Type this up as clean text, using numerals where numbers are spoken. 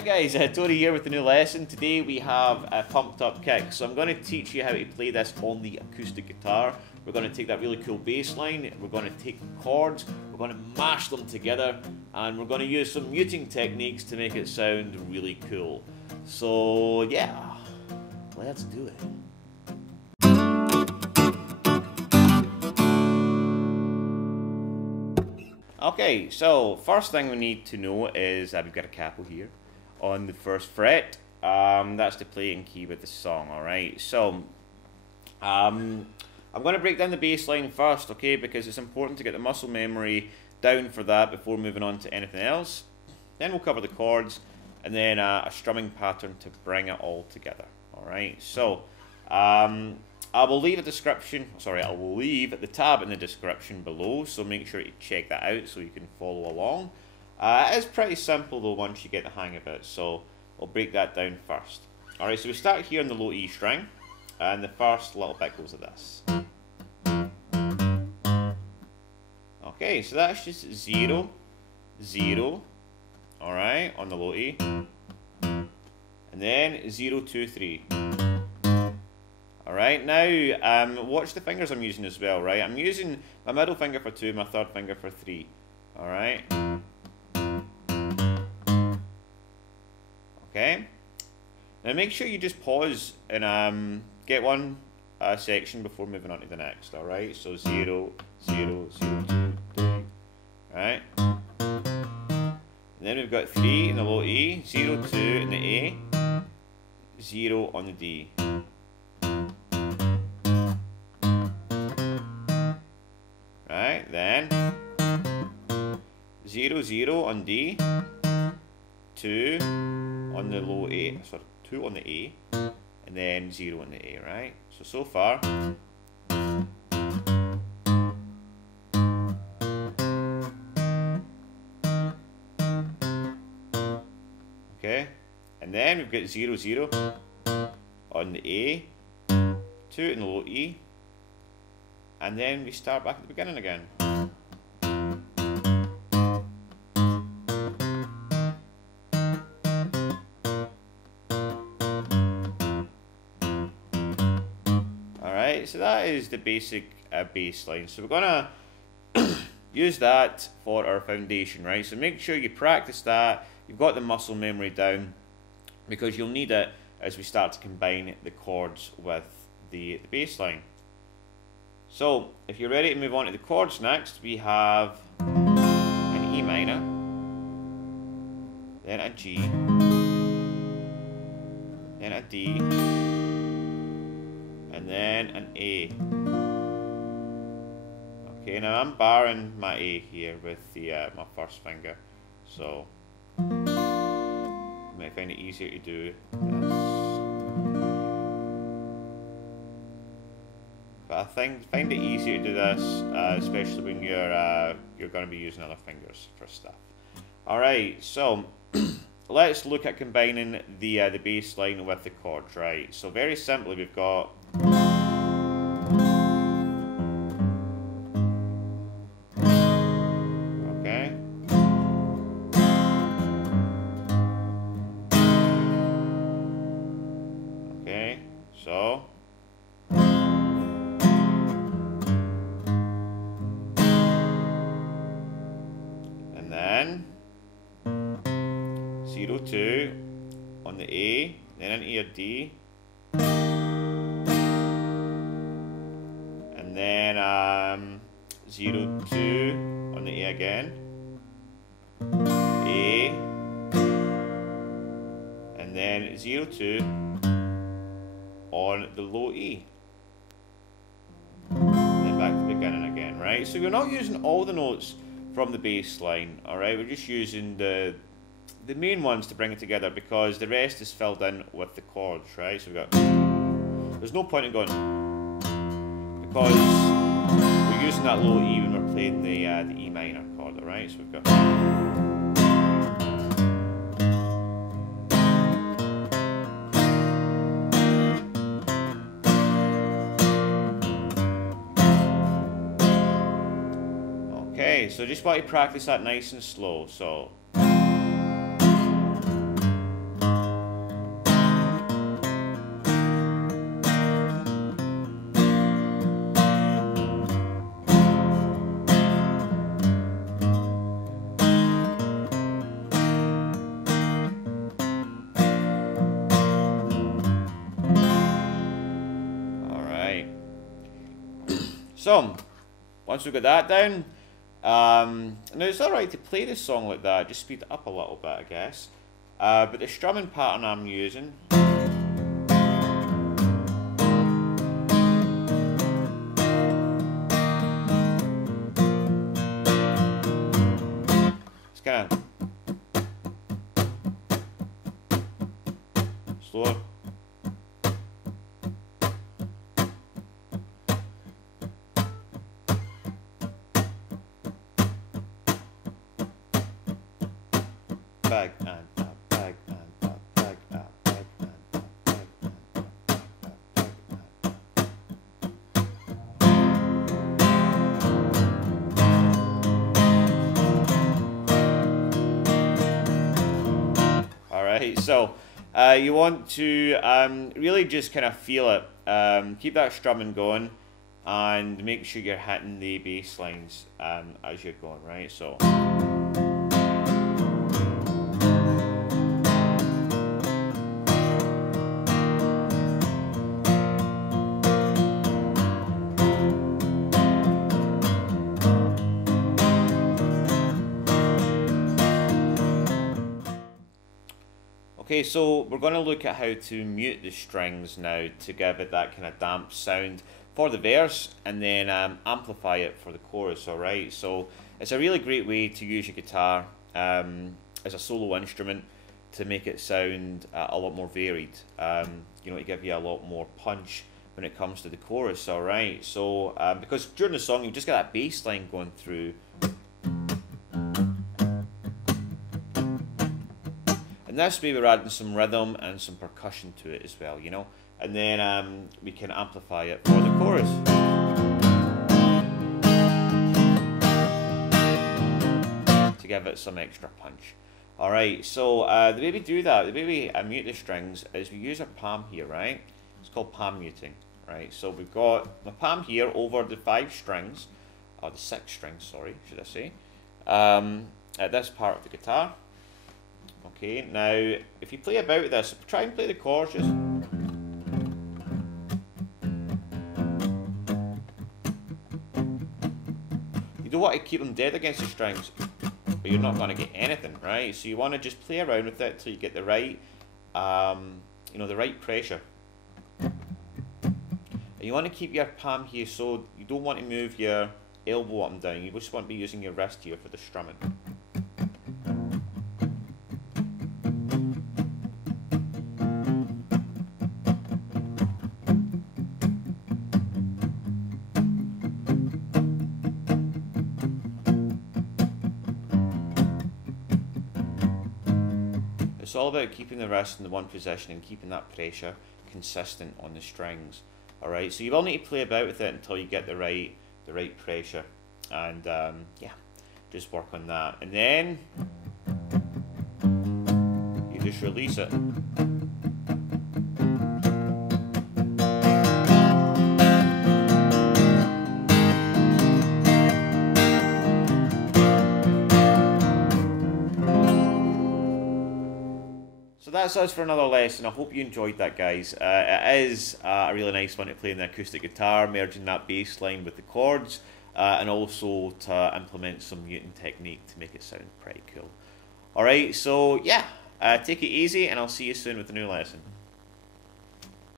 Hi guys, Tony here with the new lesson. Today we have a pumped up kick. So I'm going to teach you how to play this on the acoustic guitar. We're going to take that really cool bass line, we're going to take the chords, we're going to mash them together, and we're going to use some muting techniques to make it sound really cool. So yeah, let's do it. Okay, so first thing we need to know is we've got a capo here on the first fret. That's the playing key with the song, alright? So, I'm going to break down the bass line first, okay, because it's important to get the muscle memory down for that before moving on to anything else. Then we'll cover the chords, and then a strumming pattern to bring it all together, alright? So, I will leave the tab in the description below, so make sure to check that out so you can follow along. It is pretty simple though once you get the hang of it, so I'll break that down first. Alright, so we start here on the low E string, and the first little bit goes like this. Okay, so that's just 0, 0, alright, on the low E, and then 0, 2, 3. Alright, now watch the fingers I'm using as well, right? I'm using my middle finger for 2, my third finger for 3. Alright? Okay? Now make sure you just pause and get one section before moving on to the next, alright? So 0, 0, 0, 2, 3. Alright? And then we've got 3 in the low E, 0, 2 in the A, 0 on the D. Right, then 0, 0 on D, 2 on the low A, sorry, 2 on the A, and then 0 on the A, right? So far. Okay, and then we've got 0, 0 on the A, 2 in the low E, and then we start back at the beginning again. Alright, so that is the basic bass line. So we're going to use that for our foundation, right? So make sure you practice that, you've got the muscle memory down, because you'll need it as we start to combine the chords with the bass line. So, if you're ready to move on to the chords next, we have an E minor, then a G, then a D, and then an A. Okay, now I'm barring my A here with the my first finger, so you might find it easier to do this. But I find it easier to do this, especially when you're going to be using other fingers for stuff. Alright, so let's look at combining the bass line with the chords, right? So very simply we've got okay. Okay, so then 0, 2 on the A, then an E or D, and then 0, 2 on the A again, A, and then 0, 2 on the low E. And then back to the beginning again, right? So we're not using all the notes from the bass line, alright? We're just using the main ones to bring it together, because the rest is filled in with the chords, right? So we've got, there's no point in going, because we're using that low E when we're playing the E minor chord, alright? So we've got Okay, so just want to practice that nice and slow. So So, once we've got that down, now it's alright to play the song like that, just speed it up a little bit, I guess. But the strumming pattern I'm using, it's kind of slower. Back and up, back and up, back up, back and up, back and up, back up, back. Alright, so you want to really just kind of feel it. Keep that strumming going and make sure you're hitting the bass lines as you're going, right? So. Okay, so we're going to look at how to mute the strings now to give it that kind of damp sound for the verse and then amplify it for the chorus, alright? So it's a really great way to use your guitar as a solo instrument to make it sound a lot more varied, you know, to give you a lot more punch when it comes to the chorus, alright? So, because during the song you just got that bass line going through. And this way we're adding some rhythm and some percussion to it as well, you know. And then we can amplify it for the chorus. To give it some extra punch. Alright, so the way we do that, the way we mute the strings is we use our palm here, right? It's called palm muting, right? So we've got my palm here over the 5 strings, or the 6 strings, sorry, should I say, at this part of the guitar. Okay, now if you play about this, try and play the chords just. You don't want to keep them dead against the strings, or you're not going to get anything, right? So you want to just play around with it till you get the right, you know, the right pressure. And you want to keep your palm here, so you don't want to move your elbow up and down. You just want to be using your wrist here for the strumming. It's all about keeping the wrist in the one position and keeping that pressure consistent on the strings. Alright, so you will need to play about with it until you get the right pressure, and yeah, just work on that, and then you just release it. So that's us for another lesson. I hope you enjoyed that, guys. It is a really nice one to play on the acoustic guitar, merging that bass line with the chords, and also to implement some muting technique to make it sound pretty cool. Alright, so yeah, take it easy, and I'll see you soon with a new lesson.